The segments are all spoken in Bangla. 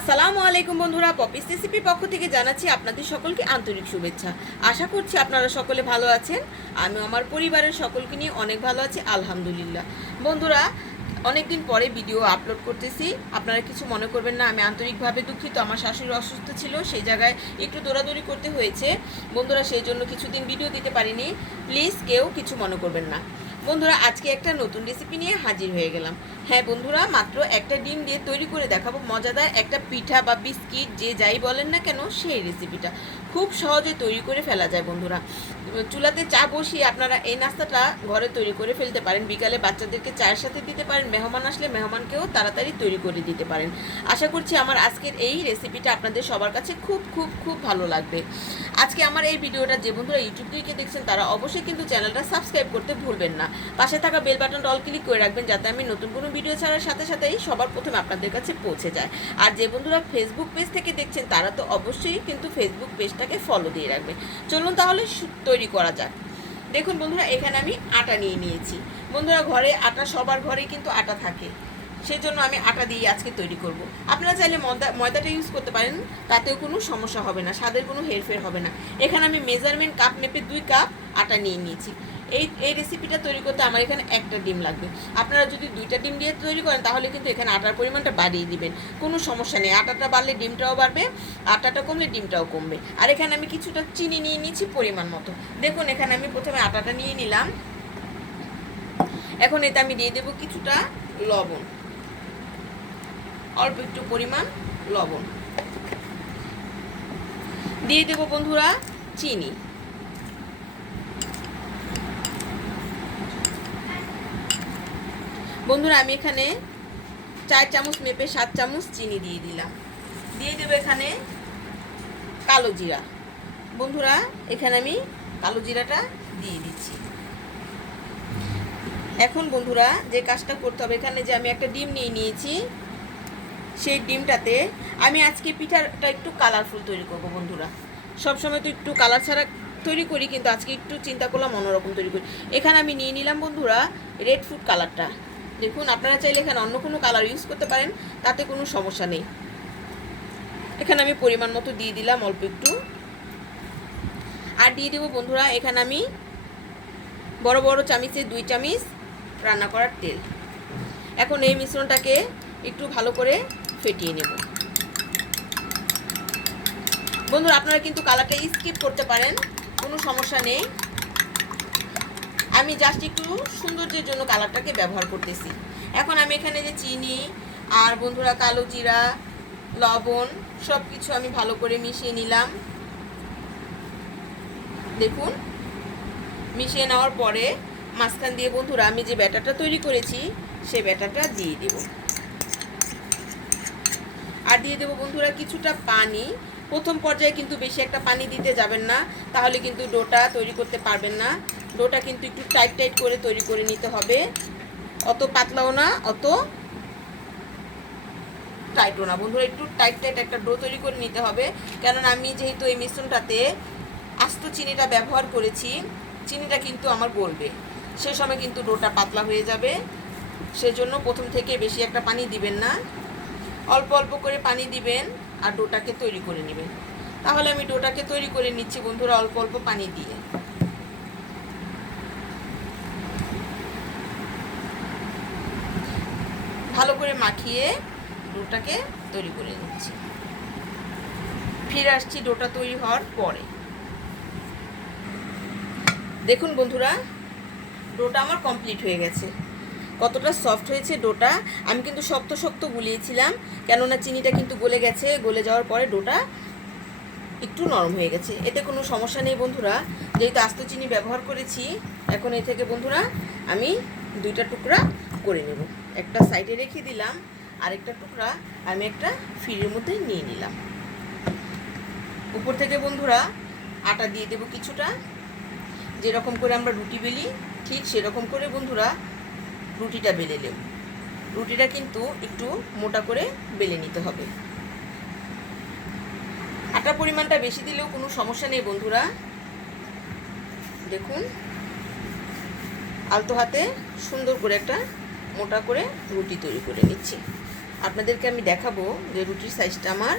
আসসালামু আলাইকুম বন্ধুরা পপিস রেসিপির পক্ষ থেকে জানাচ্ছি আপনাদের সকলকে আন্তরিক শুভেচ্ছা। আশা করছি আপনারা সকলে ভালো আছেন। আমি আমার পরিবারের সকলকে নিয়ে অনেক ভালো আছি, আলহামদুলিল্লাহ। বন্ধুরা, অনেকদিন পরে ভিডিও আপলোড করতেছি। আপনারা কিছু মনে করবেন না, আমি আন্তরিকভাবে দুঃখিত। আমার শাশুড়ি অসুস্থ ছিল, সেই জায়গায় একটু দৌড়াদৌড়ি করতে হয়েছে। বন্ধুরা, সেই জন্য কিছুদিন ভিডিও দিতে পারিনি। প্লিজ কেউ কিছু মনে করবেন না। বন্ধুরা, আজকে একটা নতুন রেসিপি নিয়ে হাজির হয়ে গেলাম। হ্যাঁ বন্ধুরা, মাত্র একটা ডিম দিয়ে তৈরি করে দেখাবো মজাদার একটা পিঠা বা বিস্কিট, যে যাই বলেন না কেন, সেই রেসিপিটা খুব সহজে তৈরি করে ফেলা যায় বন্ধুরা। চুলাতে চা বসিয়ে আপনারা এই নাস্তাটা ঘরে তৈরি করে ফেলতে পারেন। বিকালে বাচ্চাদেরকে চায়ের সাথে দিতে পারেন। মেহমান আসলে মেহমানকেও তাড়াতাড়ি তৈরি করে দিতে পারেন। আশা করছি আমার আজকের এই রেসিপিটা আপনাদের সবার কাছে খুব খুব খুব ভালো লাগবে। আজকে আমার এই ভিডিওটা যে বন্ধুরা ইউটিউব থেকে দেখছেন, তারা অবশ্যই কিন্তু চ্যানেলটা সাবস্ক্রাইব করতে ভুলবেন না। পাশে থাকা বেল বাটনটা অল ক্লিক করে রাখবেন, যাতে আমি নতুন কোনো ভিডিও ছাড়ার সাথে সাথেই সবার প্রথমে আপনাদের কাছে পৌঁছে যায়। আর যে বন্ধুরা ফেসবুক পেজ থেকে দেখছেন, তারা তো অবশ্যই কিন্তু ফেসবুক পেজটাকে ফলো দিয়ে রাখবে। চলুন তাহলে তৈরি করা যাক। দেখুন বন্ধুরা, এখানে আমি আটা নিয়ে নিয়েছি। বন্ধুরা, ঘরে আটা, সবার ঘরে কিন্তু আটা থাকে। সেই জন্য আমি আটা দিয়ে আজকে তৈরি করব। আপনারা চাইলে ময়দা, ময়দাটা ইউজ করতে পারেন, তাতেও কোনো সমস্যা হবে না, স্বাদের কোনো হেরফের হবে না। এখানে আমি মেজারমেন্ট কাপ মেপে দুই কাপ আটা নিয়ে নিয়েছি। এই এই রেসিপিটা তৈরি করতে আমার এখানে একটা ডিম লাগবে। আপনারা যদি দুইটা ডিম দিয়ে তৈরি করেন, তাহলে কিন্তু এখানে আটার পরিমাণটা বাড়িয়ে দিবেন। কোনো সমস্যা নেই, আটাটা বাড়লে ডিমটাও বাড়বে, আটাটা কমলে ডিমটাও কমবে। আর এখানে আমি কিছুটা চিনি নিয়ে নিয়েছি পরিমাণ মতো। দেখুন, এখানে আমি প্রথমে আটাটা নিয়ে নিলাম। এখন এতে আমি দিয়ে দেবো কিছুটা লবণ। অল্প একটু পরিমাণ লবণ। দিয়ে দেবো বন্ধুরা চিনি। বন্ধুরা, আমি এখানে চার চামচ মেপে সাত চামচ চিনি দিয়ে দিলাম। দিয়ে দেবো এখানে কালো জিরা। বন্ধুরা, এখানে আমি কালো জিরাটা দিয়ে দিচ্ছি। এখন বন্ধুরা, যে কাজটা করতে হবে, এখানে যে আমি একটা ডিম নিয়ে নিয়েছি সেই ডিমটাতে আমি আজকে পিঠাটা একটু কালারফুল তৈরি করব বন্ধুরা। সব সময় তো একটু কালার ছাড়া তৈরি করি, কিন্তু আজকে একটু চিন্তা করলাম অন্যরকম তৈরি করি। এখানে আমি নিয়ে নিলাম বন্ধুরা রেড ফুড কালারটা দেখুন, আপনারা চাইলে এখানে অন্য কোনো কালার ইউজ করতে পারেন, তাতে কোনো সমস্যা নেই। এখানে আমি পরিমাণ মতো দিয়ে দিলাম অল্প একটু। আর দিয়ে দেবো বন্ধুরা, এখানে আমি বড় বড় চামিচে দুই চামিচ রান্না করার তেল। এখন এই মিশ্রণটাকে একটু ভালো করে ফেটিয়ে নেব। বন্ধুরা, আপনারা কিন্তু কালারটা স্কিপ করতে পারেন, কোনো সমস্যা নেই। আমি জাস্ট একটু সৌন্দর্যের জন্য কালারটাকে ব্যবহার করতেছি। এখন আমি এখানে যে চিনি আর বন্ধুরা কালো জিরা, লবণ সব কিছু আমি ভালো করে মিশিয়ে নিলাম। দেখুন, মিশিয়ে নেওয়ার পরে মাঝখান দিয়ে বন্ধুরা আমি যে ব্যাটারটা তৈরি করেছি সেই ব্যাটারটা দিয়ে দেব। আর দিয়ে দেবো বন্ধুরা কিছুটা পানি। প্রথম পর্যায়ে কিন্তু বেশি একটা পানি দিতে যাবেন না, তাহলে কিন্তু ডোটা তৈরি করতে পারবেন না। ডোটা কিন্তু একটু টাইট টাইট করে তৈরি করে নিতে হবে। অত পাতলাও না, অত টাইটও না। বন্ধুরা, একটু টাইট টাইট একটা ডো তৈরি করে নিতে হবে। কেননা আমি যেহেতু এই মিশ্রণটাতে আস্ত চিনিটা ব্যবহার করেছি, চিনিটা কিন্তু আমার গলবে। সে সময় কিন্তু ডোটা পাতলা হয়ে যাবে। সেজন্য প্রথম থেকে বেশি একটা পানি দিবেন না। অল্প অল্প করে পানি দিবেন আর ডোটাকে তৈরি করে নেবেন। তাহলে আমি ডোটাকে তৈরি করে নিচ্ছি বন্ধুরা, অল্প অল্প পানি দিয়ে। ভালো করে মাখিয়ে ডোটাকে তৈরি করে নিচ্ছি। ফিরে আসছি ডোটা তৈরি হওয়ার পরে। দেখুন বন্ধুরা, ডোটা আমার কমপ্লিট হয়ে গেছে। কতটা সফট হয়েছে ডোটা, আমি কিন্তু শক্ত শক্ত গুলিয়েছিলাম, কেননা চিনিটা কিন্তু গলে গেছে, গলে যাওয়ার পরে ডোটা একটু নরম হয়ে গেছে। এতে কোনো সমস্যা নেই বন্ধুরা, যেহেতু আস্ত চিনি ব্যবহার করেছি, এখন এ থেকে বন্ধুরা আমি দুইটা টুকরা করে নেব। একটা সাইডে রেখে দিলাম, আরেকটা টুকরা আমি একটা ফিরের মধ্যে নিয়ে নিলাম। উপর থেকে বন্ধুরা আটা দিয়ে দেবো কিছুটা, যেরকম করে আমরা রুটি বেলি, ঠিক সেরকম করে বন্ধুরা রুটিটা বেলে নেব। রুটিটা কিন্তু একটু মোটা করে বেলে নিতে হবে। আটার পরিমাণটা বেশি দিলেও কোনো সমস্যা নেই বন্ধুরা। দেখুন। আলতো হাতে সুন্দর করে একটা মোটা করে রুটি তৈরি করে নিচ্ছি। আপনাদেরকে আমি দেখাবো যে রুটির সাইজটা আমার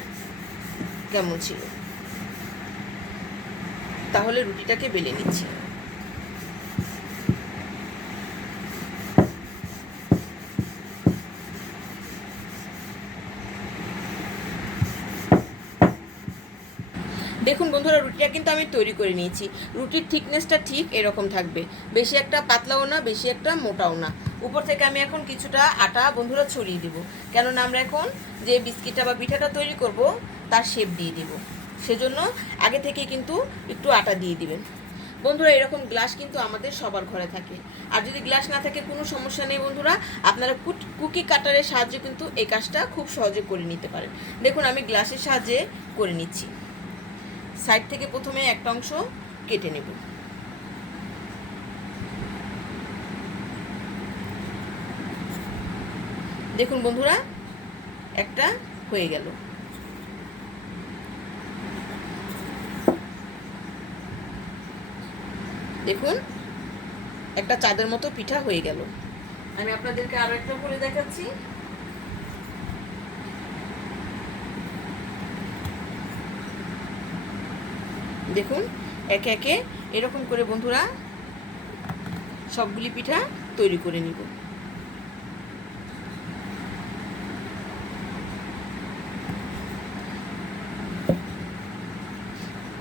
কেমন ছিল। তাহলে রুটিটাকে বেলে নিচ্ছি। দেখুন বন্ধুরা, রুটিটা কিন্তু আমি তৈরি করে নিয়েছি। রুটির থিকনেসটা ঠিক এরকম থাকবে। বেশি একটা পাতলাও না, বেশি একটা মোটাও না। উপর থেকে আমি এখন কিছুটা আটা বন্ধুরা ছড়িয়ে দিব। কেননা আমরা এখন যে বিস্কিটটা বা পিঠাটা তৈরি করব, তার শেপ দিয়ে দিব। সেজন্য আগে থেকে কিন্তু একটু আটা দিয়ে দিবেন। বন্ধুরা, এরকম গ্লাস কিন্তু আমাদের সবার ঘরে থাকে। আর যদি গ্লাস না থাকে, কোনো সমস্যা নেই বন্ধুরা। আপনারা কুকি কাটারের সাহায্যে কিন্তু এই কাজটা খুব সহজে করে নিতে পারেন। দেখুন, আমি গ্লাসের সাহায্যে করে নিচ্ছি। সাইড থেকে প্রথমে একটা অংশ কেটে নেব। দেখুন বন্ধুরা, একটা হয়ে গেল। দেখুন, একটা চাঁদের মতো পিঠা হয়ে গেল। আমি আপনাদেরকে আরও একটা করে দেখাচ্ছি। দেখুন, একে একে এরকম করে বন্ধুরা সবগুলি পিঠা তৈরি করে নিব।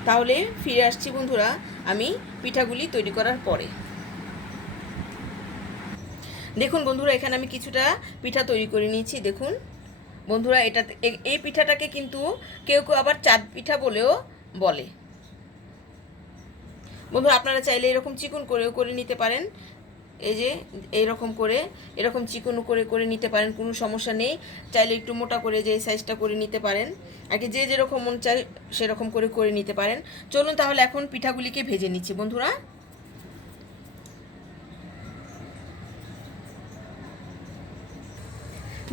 তাহলে ফিরে আসছি বন্ধুরা আমি পিঠাগুলি তৈরি করার পরে। দেখুন বন্ধুরা, এখানে আমি কিছুটা পিঠা তৈরি করে নিয়েছি, দেখুন। বন্ধুরা এটা এই পিঠাটাকে কিন্তু কেউ কেউ আবার চাঁদ পিঠা বলেও বলে। বন্ধুরা, আপনারা চাইলে এরকম চিকন করেও করে নিতে পারেন। এই যে এরকম করে, এরকম চিকন করে করে নিতে পারেন, কোনো সমস্যা নেই। চাইলে একটু মোটা করে যে সাইজটা করে নিতে পারেন। কি যে যেরকম মন চাই সেরকম করে করে নিতে পারেন। চলুন তাহলে এখন পিঠাগুলিকে ভেজে নিচ্ছি, বন্ধুরা।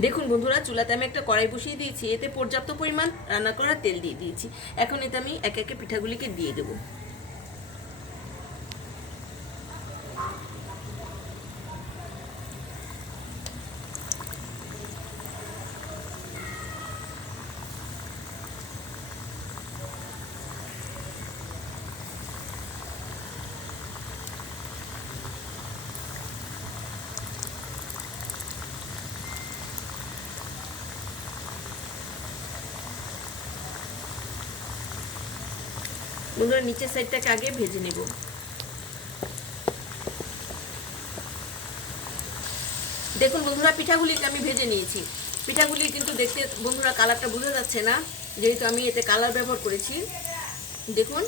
দেখুন বন্ধুরা, চুলাতে আমি একটা কড়াই বসিয়ে দিয়েছি। এতে পর্যাপ্ত পরিমাণ রান্না করা তেল দিয়ে দিয়েছি। এখন এতে আমি একে একে পিঠাগুলিকে দিয়ে দেবো। বন্ধুরা নিচের সাইডটাকে আগে ভেজে নেব। দেখুন বন্ধুরা, পিঠাগুলিকে আমি ভেজে নিয়েছি। পিঠাগুলি কিন্তু দেখতে, বন্ধুরা, কালারটা বোঝা যাচ্ছে না, যেহেতু আমি এতে কালার ব্যবহার করেছি। দেখুন,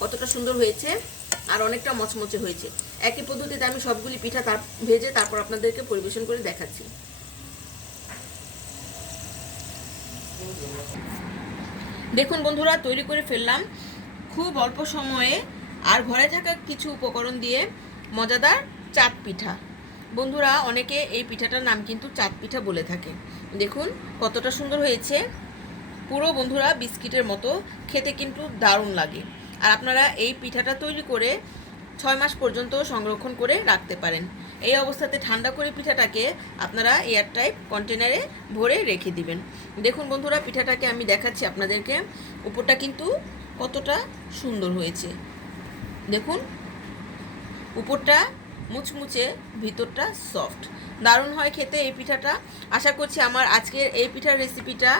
কতটা সুন্দর হয়েছে আর অনেকটা মচমচে হয়েছে। একই পদ্ধতিতে আমি সবগুলি পিঠা তার, ভেজে তারপর আপনাদেরকে পরিবেশন করে দেখাচ্ছি। দেখুন বন্ধুরা, তৈরি করে ফেললাম। খুব অল্প সময়ে আর ঘরে থাকা কিছু উপকরণ দিয়ে মজাদার চাঁদ পিঠা। বন্ধুরা, অনেকে এই পিঠাটার নাম কিন্তু চাঁদ পিঠা বলে থাকে। দেখুন, কতটা সুন্দর হয়েছে। পুরো বন্ধুরা বিস্কিটের মতো, খেতে কিন্তু দারুণ লাগে। আর আপনারা এই পিঠাটা তৈরি করে ছয় মাস পর্যন্ত সংরক্ষণ করে রাখতে পারেন। এই অবস্থাতে ঠান্ডা করে পিঠাটাকে আপনারা এয়ারটাইট কন্টেনারে ভরে রেখে দিবেন। দেখুন বন্ধুরা, পিঠাটাকে আমি দেখাচ্ছি আপনাদেরকে। উপরটা কিন্তু কতটা সুন্দর হয়েছে। দেখুন, উপরটা মুচমুচে, ভিতরটা সফট দারুণ হয় খেতে এই পিঠাটা। আশা করছি আমার আজকের এই পিঠার রেসিপিটা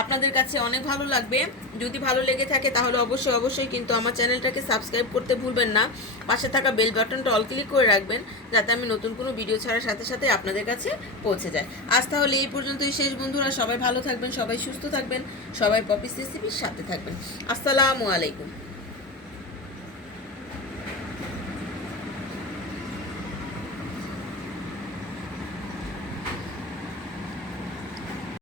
আপনাদের কাছে অনেক ভালো লাগবে। যদি ভালো লেগে থাকে তাহলে অবশ্যই অবশ্যই কিন্তু আমার চ্যানেলটাকে সাবস্ক্রাইব করতে ভুলবেন না। পাশে থাকা বেল বাটনটা অল ক্লিক করে রাখবেন, যাতে আমি নতুন কোনো ভিডিও ছাড়ার সাথে সাথে আপনাদের কাছে পৌঁছে যায়। আজ তাহলে এই পর্যন্তই শেষ, বন্ধুরা। সবাই ভালো থাকবেন, সবাই সুস্থ থাকবেন, সবাই পপিস রেসিপির সাথে থাকবেন। আসসালামু আলাইকুম।